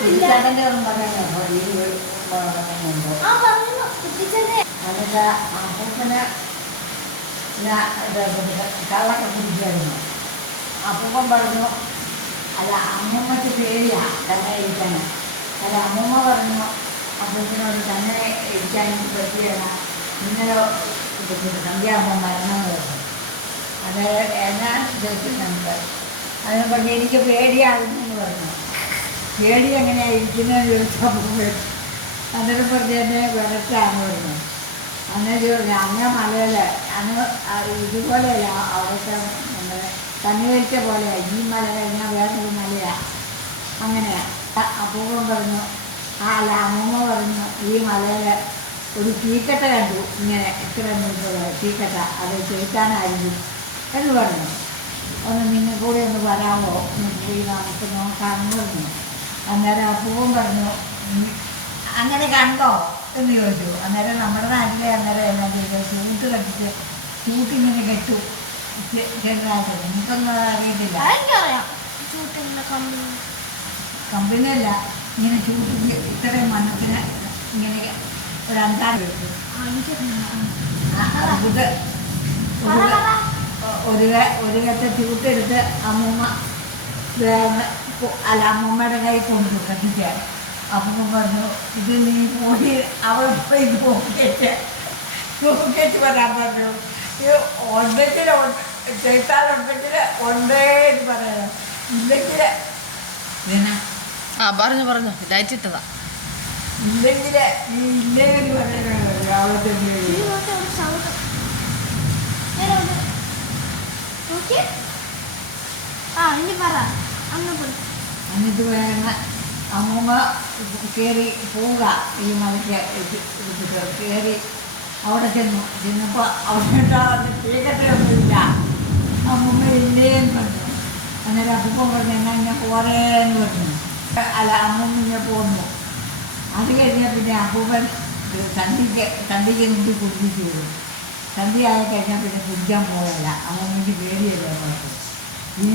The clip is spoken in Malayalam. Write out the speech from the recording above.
കുട്ടിച്ചാട്ടൻ്റെ ഒന്നും പറയാനുണ്ടോ ഈ പറയുന്നുണ്ടോ എന്നിട്ട് അപ്പൂപ്പന് കള്ളൊക്കെ കുടിക്കായിരുന്നു. അപ്പൂപ്പൻ പറഞ്ഞു അല്ല അമ്മൂമ്മക്ക് പേടിയാ തന്നെ ഇരിക്കാൻ. അല്ല അമ്മൂമ്മ പറഞ്ഞു അപ്പൂപ്പനോട് തന്നെ ഇരിക്കാൻ പറ്റിയല്ല ഇന്നലെ സന്ധ്യാകുമ്പോൾ മരണമെന്ന് പറഞ്ഞു. അത് എന്നാ ചോദിച്ചിട്ടുണ്ട്. അതിനെ പറഞ്ഞ് എനിക്ക് പേടിയാകുന്നെന്ന് പറഞ്ഞു. പേടി എങ്ങനെയാണ് ഇരിക്കുന്നതെന്ന് ചോദിച്ചാൽ അന്നേരം പറഞ്ഞ് എന്നെ വിളക്കാന്ന് പറഞ്ഞു. അന്നേരം പറഞ്ഞു അങ്ങ് മലയിൽ അന്ന് ഇതുപോലെയല്ല അവിടുത്തെ നമ്മുടെ കണ്ണുവരിച്ച പോലെയാണ്. ഈ മല കഴിഞ്ഞാൽ വേറൊരു മലയാണ്. അങ്ങനെയാണ്. അപ്പൂപ്പൻ പറഞ്ഞു അല്ല അമ്മൂമ്മ പറഞ്ഞു ഈ മലയിൽ ഒരു തീക്കട്ട കണ്ടു ഇങ്ങനെ ഇത്ര തീക്കട്ട അത് ചെലുത്താനായിരിക്കും എന്ന് പറഞ്ഞു. ഒന്ന് നിങ്ങൾ കൂടെ ഒന്ന് വരാമോ പോയി നമുക്ക് നോക്കാമെന്ന് പറഞ്ഞു. അന്നേരം അപ്പൂപ്പൻ പറഞ്ഞു അങ്ങനെ കണ്ടോ എന്ന് ചോദിച്ചു. അന്നേരം നമ്മുടെ നാട്ടിലെ അന്നേരം എന്നാ ചെയ്തത് ചൂട്ട് കണ്ടിട്ട് ചൂട്ടിങ്ങനെ കെട്ടു ചെറുതായിട്ട്. എനിക്കൊന്നും അറിയത്തില്ല. കമ്പനിയല്ല ഇങ്ങനെ ചൂട്ടിക്ക് ഇത്രയും മണ്ണത്തിന് ഇങ്ങനെ ഒരു അന്താരം വെച്ചു. ഒരു കത്തെ ചൂട്ടെടുത്ത് അമ്മൂമ്മ അല്ല അമ്മൂമ്മയുടെ കൈ കൊണ്ടു കത്തിക്കാൻ. അപ്പം പറഞ്ഞു ഇത് നീ പോയി അവിടെ പോയി നോക്കിയിട്ട് വരാൻ പറഞ്ഞു. ഇത് ഉണ്ടെങ്കിൽ ചെയ്താലുണ്ടെങ്കിൽ ഉണ്ടേ എന്ന് പറയണം. ഇല്ലെങ്കിൽ പറഞ്ഞു ലൈറ്റിട്ടതാ. ഇല്ലെങ്കിൽ ഈ ഇല്ലെങ്കിൽ പറയണല്ലോ അവിടെ എന്നിട്ട് വേണ അമ്മൂമ്മ കയറി പോവുക ഈ മലയ്ക്ക് കയറി അവിടെ ചെന്നപ്പോൾ അവിടെ തീക്കട്ടയൊന്നുമില്ല. അമ്മൂമ്മ ഇല്ലേന്ന് പറഞ്ഞു. അന്നേരം അപ്പൂപ്പൻ പറഞ്ഞു എന്നാ ഞാൻ പോരേന്ന് പറഞ്ഞു. അല്ല അമ്മൂമ്മ ഇങ്ങനെ പോന്നു. അത് കഴിഞ്ഞാൽ പിന്നെ അപ്പൂപ്പൻ സന്ധ്യയ്ക്ക് മുമ്പ് കുടിപ്പിച്ചു വരും. സന്ധ്യ ആയി കഴിഞ്ഞാൽ പിന്നെ കുടിക്കാൻ പോകല്ല. അമ്മൂമ്മയ്ക്ക് പേടിയല്ലേ. ഇനി